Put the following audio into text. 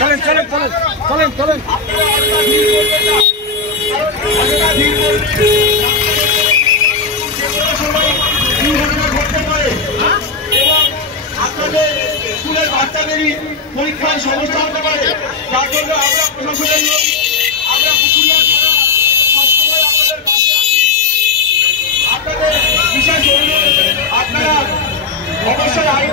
চলেন চলেন চলেন চলেন চলেন আপনাদের স্কুলের বাচ্চাদেরই পরীক্ষার সমস্যা হতে পারে, যার জন্য আমরা প্রশাসনের লোক আমরা পুকুরিয়া ছাড়া সবসময় আপনাদের পাশে আছি। আপনাদের বিশেষ অনুরোধ, আপনারা অবশ্যই আইন